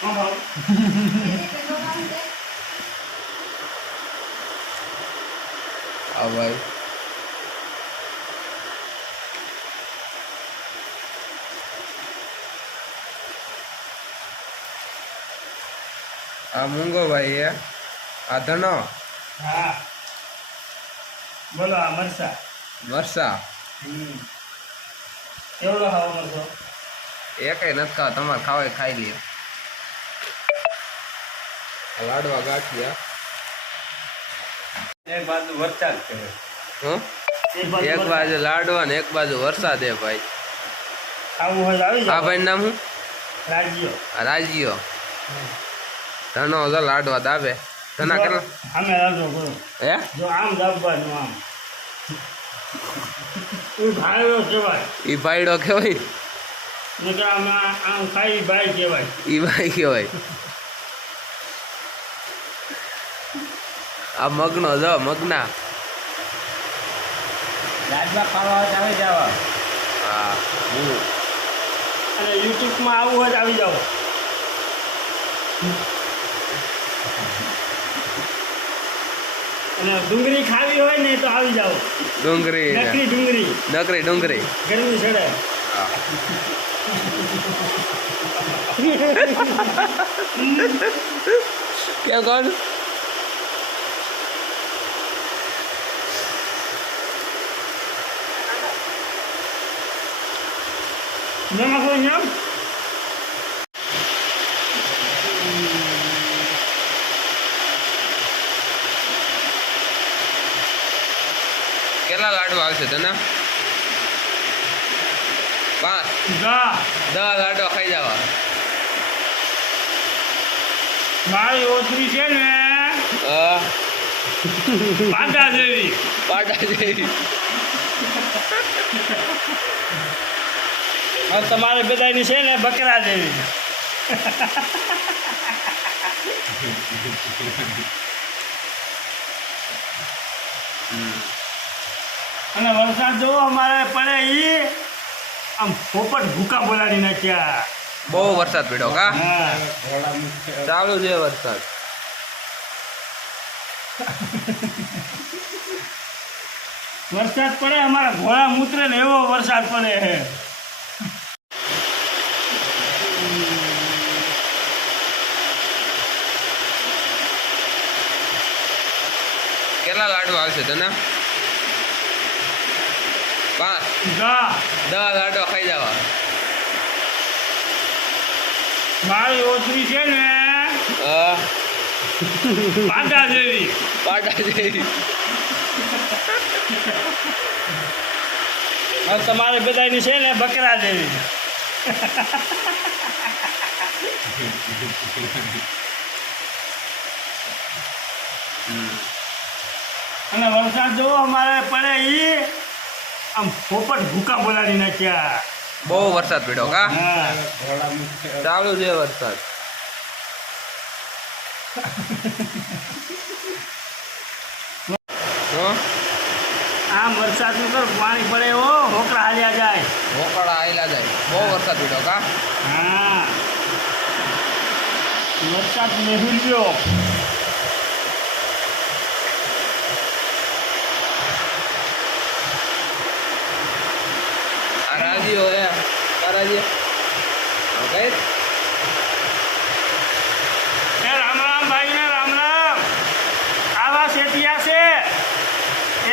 हाँ भाव हाँ भाई आ मूंगो भाई है आ धनो हाँ बोलो आ मरसा वर्षा एवढो खाओ मरसो एक नत खाओ तमारे खावे खाई लियो लाडवा गाठिया एक बाजू वरसाद करे हाँ एक बाजू लाडवा ने एक बाजू वरसाद है भाई આવું હોય આવી आ જાવ भाई नाम हूँ રાજ્યો राजियो धनो जो लाडवा दाबे धना कर અમે રાજ્યો કરો है જો આમ દાબવાનું આમ એ ભાઈઓ કહેવાય ई भाईडो केवाय ને કે આમ ખાઈ ભાઈ કહેવાય ई भाई केवाय आ मगनो जो मगना રાજમાં ખાવા આવે જાવા हाँ અને યુટ્યુબમાં આવું હોય તો આવી જાઓ અને ડુંગળી ખાવી હોય ને તો આવી જાઓ डूंगरी નકરી ડુંગળી नकरी डूंगरी ગરમી ચડે क्या कौन મેં કોઈ એમ केला लाडू आवशे तने 5 ગા 10 लाडू खाई जावा મારી ઓછરી છે ને પાટા જેવી पाटा जेवी અને તમારે બધાની છે ને બકરા જેવી અને વરસાદ જો અમારે પડે એ આમ પોપટ ભૂકા બોલાડી નાખ્યા बहु वरसाद पीड़ो का હા चालू जे वरसाद વરસાદ પડે અમારા ઘોડા મૂત્રે ને એવો વરસાદ પડે હે केला लाडू आवशे तने 5 ગા 10 लाडू खाई जावा મારી ઓછરી છે ને પાટા જેવી पाटा जेवी અને તમારે બધાની છે ને બકરા જેવી અને વરસાદ જો અમારે પડે એ આમ પોપટ ભૂકા બોલાડી નાખ્યા बहु वरसाद पीड़ो का હા चालू जे वरसाद हाँ આમ વરસાદનું કર પાણી પડે એવો હોકરા હાલ્યા જાય मोकड़ा आइला जाए बहु वरसाद पीड़ो का હા વરસાદ મેહુલ્યો राजियो है राजियो ओके એ રામ રામ ભાઈ ને રામ રામ આવા શેતિયા છે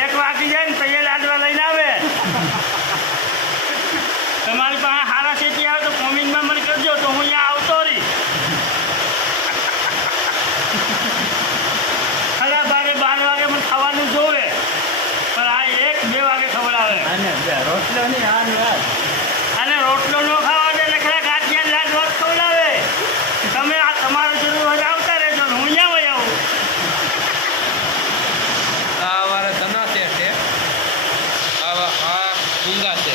એક વાગી જાય ને તૈયાર લાડવા લઈને આવે તમારી પાસે હારા શેતી આવે તો કોમેન્ટમાં મને કરજો તો હું અહીંયા આવતો રહી ખરા બારે 12 વાગે મને ખાવાનું જોવે પણ આ 1-2 વાગે ખબર આવે અને રોટલો ની આ વાત અને રોટલો નો ખાવા દે નખરા ગાંઠિયા લાડવા ખવડાવે તમે આ તમારે જરૂર હોય તો આવતા રહેજો ને હું અહીંયા વહી આવું आ हमारा धना सेट है आ गुंगा से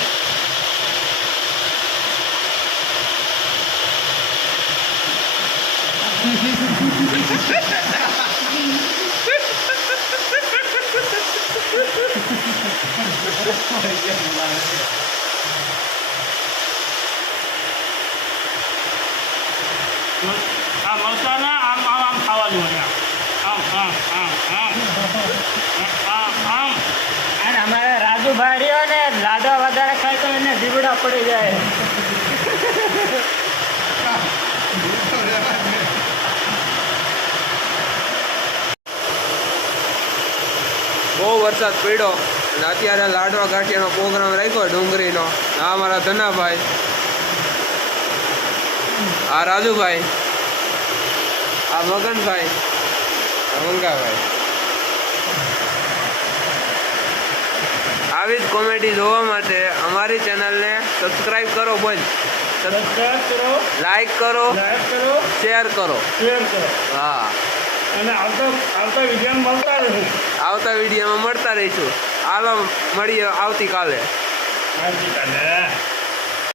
આ મરચાંના આમ આમ આમ ખાવાનું અહીંયા આમ આમ આમ આમ આમ અને અમારે રાજુભાઈ રહ્યો ને લાડવા વધારે ખાય તો એને જીવડા પડી જાય. બહુ વરસાદ પડ્યો અને અત્યારે લાડવા ગાંઠિયાનો પ્રોગ્રામ રાખ્યો ડુંગળીનો. આ મારા ધનાભાઈ, આ રાજુભાઈ, આ મગનભાઈ, આ મંગાભાઈ. આવી જ કોમેડી જોવા માટે અમારી ચેનલને સબસ્ક્રાઈબ કરો. બોલ, સબસ્ક્રાઈબ કરો, લાઈક કરો, લાઈક કરો, શેર કરો. શેર કરો હા, અને આવતા વિડીયો મળતા રહેશું. આવતા વિડીયોમાં મળતા રહીશું. હાલો મળીએ આવતીકાલે. આવતીકાલે